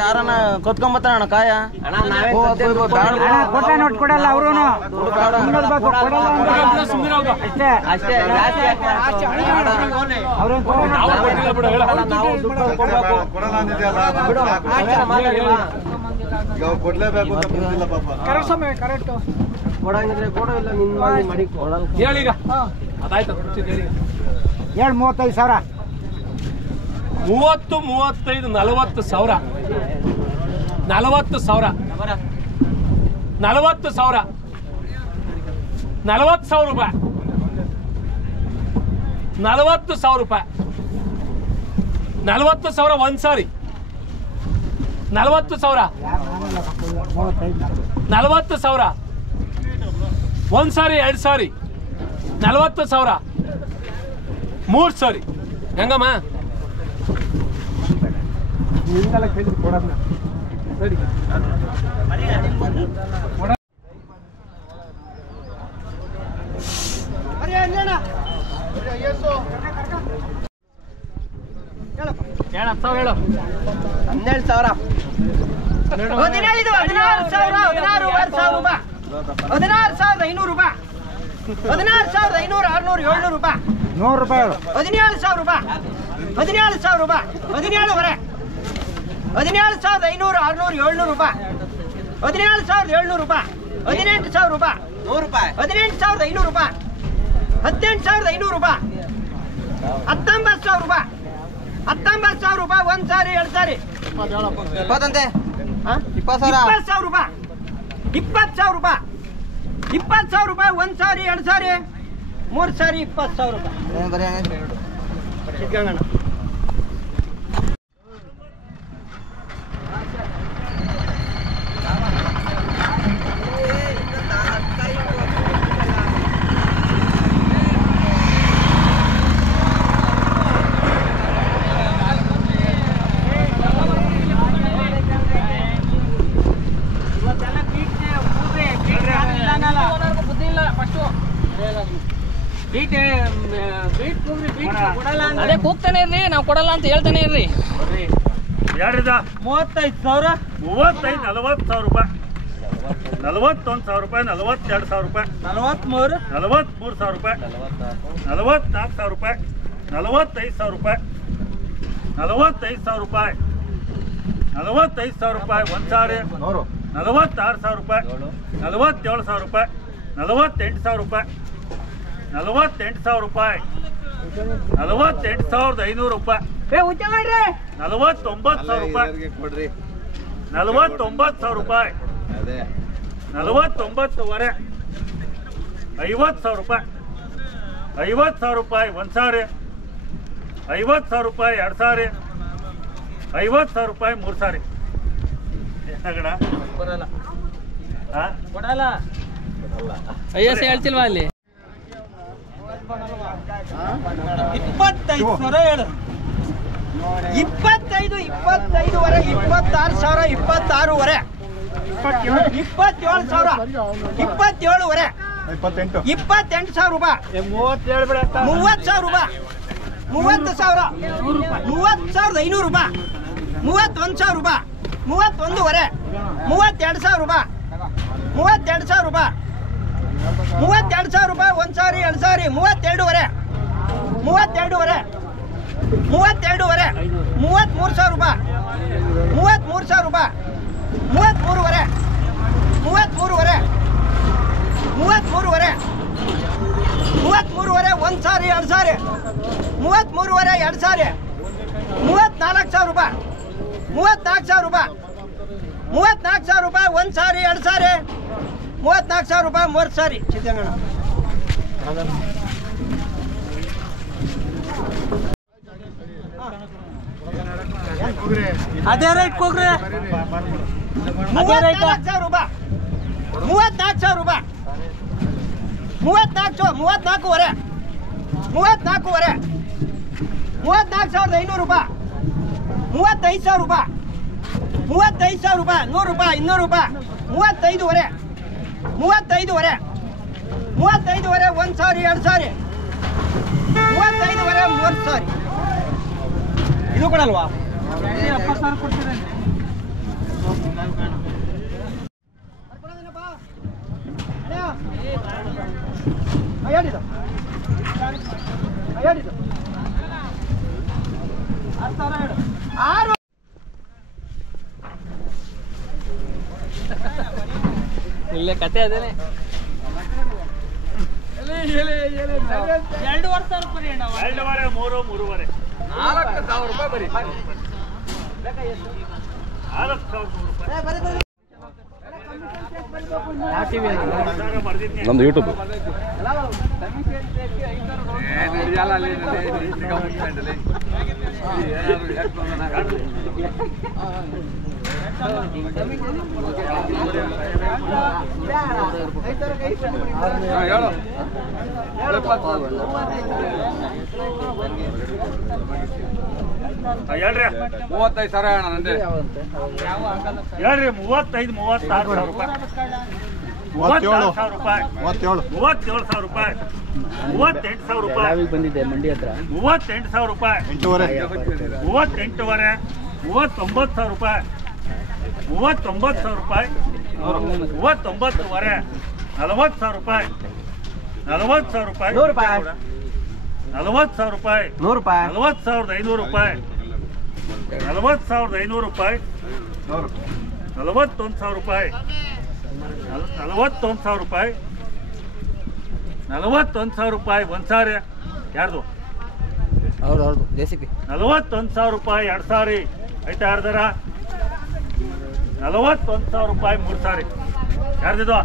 ಯಾರನ್ನ ಕೊತ್ಕೊಂಬತ್ತಾನ ಕಾಯ ಕೊಡಲ್ಲ ಅವರು ಕೊಡ್ಲೇಬೇಕು ಕೊಡಂಗಿದ್ರೆ ಕೊಡೋಲ್ಲ ಹೇಳೀಗ ಅದಾಯ್ತು 35,000 30, 35, 40 ಸಾವಿರ 40 ಸಾವಿರ 40 ಸಾವಿರ 40 ಸಾವಿರ ರೂಪಾಯಿ 40 ಸಾವಿರ ರೂಪಾಯಿ 40 ಸಾವಿರ ಒಂದು ಸಾರಿ 40 ಸಾವಿರ 40 ಸಾವಿರ ಒಂದು ಸಾರಿ 2 ಸಾರಿ 40 ಸಾವಿರ 3 ಸಾರಿ ಹೆಂಗಮ್ಮ ಒಂದು ಸಾರಿ 2 ಸಾರಿ 20,000 ರೂಪಾಯಿ 20,000 ರೂಪಾಯಿ 20,000 ರೂಪಾಯಿ ಒಂದು ಸಾರಿ 2 ಸಾರಿ 3 ಸಾರಿ 20,000 ರೂಪಾಯಿ ಸಿದ್ಧಗಂಗಣ್ಣ ಅದೇ ಕೂಗ್ತಾನೆ ಇರ್ರಿ, ನಾವು ಕೊಡಲ್ಲ ಅಂತ ಹೇಳ್ತಾನೆ ಇರ್ರಿ. 35,000 35, 40,000 ರೂಪಾಯಿ 41,000 ರೂಪಾಯಿ 42,000 ರೂಪಾಯಿ 43,000 ರೂಪಾಯಿ 44,000 ರೂಪಾಯಿ 45,000 ರೂಪಾಯಿ 45,000 ರೂಪಾಯಿ 45,000 ರೂಪಾಯಿ ಒಂದು ಸಾರಿ 46,000 ರೂಪಾಯಿ 47,000 ರೂಪಾಯಿ 48,000 ರೂಪಾಯಿ 48,000 ರೂಪಾಯಿ 48,500 ರೂಪಾಯಿ 49,000 ರೂಪಾಯಿ 49,000 ರೂಪಾಯಿ 49,000 50,000 ರೂಪಾಯಿ 50,000 ರೂಪಾಯಿ ಒಂದು ಸಾರಿ 50,000 ರೂಪಾಯಿ 2 ಸಾರಿ 50,000 ರೂಪಾಯಿ 3 ಸಾರಿ ಕೊಡಲ್ಲ ಐಎಸ್ ಹೇಳ್ತಿಲ್ವಾ ಅಲ್ಲಿ 25,000 ಹೇಳು 25, 25,000 26,000 26,000 27,000 27,000 28,000 ರೂಪಾಯಿ 30,000 ರೂಪಾಯಿ 30,000 30,500 ರೂಪಾಯಿ 31,000 ರೂಪಾಯಿ 31,500 32,000 ರೂಪಾಯಿ 32,000 ರೂಪಾಯಿ 32,000 ರೂಪಾಯಿ ಒಂದು ಸಾರಿ ಎರಡು ಸಾರಿ 32,500 33,500 33,000 ರೂಪಾಯಿ 33,000 ರೂಪಾಯಿ 33,500 33,500 ಒಂದು ಸಾರಿ ಎರಡು ಸಾರಿ 33,500 ಎರಡು ಸಾರಿ 34,000 ರೂಪಾಯಿ 34,000 ರೂಪಾಯಿ 34,000 ರೂಪಾಯಿ ಒಂದು ಸಾರಿ ಎರಡು ಸಾರಿ 34,000 ರೂಪಾಯಿ ಮೂರು ಸಾರಿ ಸಿದ್ಧಗಣ ಅದೇ ರೇಟ್ ಕೊಗ್ರಿ 34,000 ರೂಪಾಯಿ 34,000 ರೂಪಾಯಿ 34,500 34,500 ರೂಪಾಯಿ 35,000 ರೂಪಾಯಿ 35,000 ರೂಪಾಯಿ 100 ರೂಪಾಯಿ 200 ರೂಪಾಯಿ 35,500 ಒಂದು ಸಾರಿ ಎರಡು ಸಾರಿ 35,500 ಮೂರು ಸಾರಿ ಇದು ಕೊಡಲ್ವಾ 70,000 ಕೊಡ್ತೀರಿ ಇಲ್ಲೇ ಕತೆ ಅದೇನೆ 2,500 ರೂಪಾಯಿ ಅಣ್ಣ 2,500 3,500 4,000 ರೂಪಾಯಿ ಬರೀ 4,000 ನಮ್ದು ಯೂಟ್ಯೂಬ್ ಹೇಳ್ರಿ 35,000 ಅಣ್ಣ ನಂದೆ ಹೇಳ್ರಿ 35,000 ರೂಪಾಯಿ 37,000 ರೂಪಾಯಿ 37,000 ರೂಪಾಯಿ 38,000 ರೂಪಾಯಿ ಬಂದಿದ್ದೆ ಮಂಡಿ ಹತ್ರ 38,000 ರೂಪಾಯಿ 38,500 39,000 ರೂಪಾಯಿ 39,000 ರೂಪಾಯಿ 39,500 40,000 ರೂಪಾಯಿ 40,000 ರೂಪಾಯಿ 100 ರೂಪಾಯಿ 40,000 ರೂಪಾಯಿ 100 ರೂಪಾಯಿ 40,500 ರೂಪಾಯಿ 40,500 ರೂಪಾಯಿ 41,000 ರೂಪಾಯಿ 41,000 ರೂಪಾಯಿ 41,000 ರೂಪಾಯಿ ಒಂದು ಸಾರಿ ಯಾರ್ದು ಹೌದು JCB 41,000 ರೂಪಾಯಿ ಎರಡು ಸಾರಿ ಐತೆ ಯಾರ್ದಾರ 41,000 ರೂಪಾಯಿ ಮೂರು ಸಾರಿ ಯಾರ್ದಿದು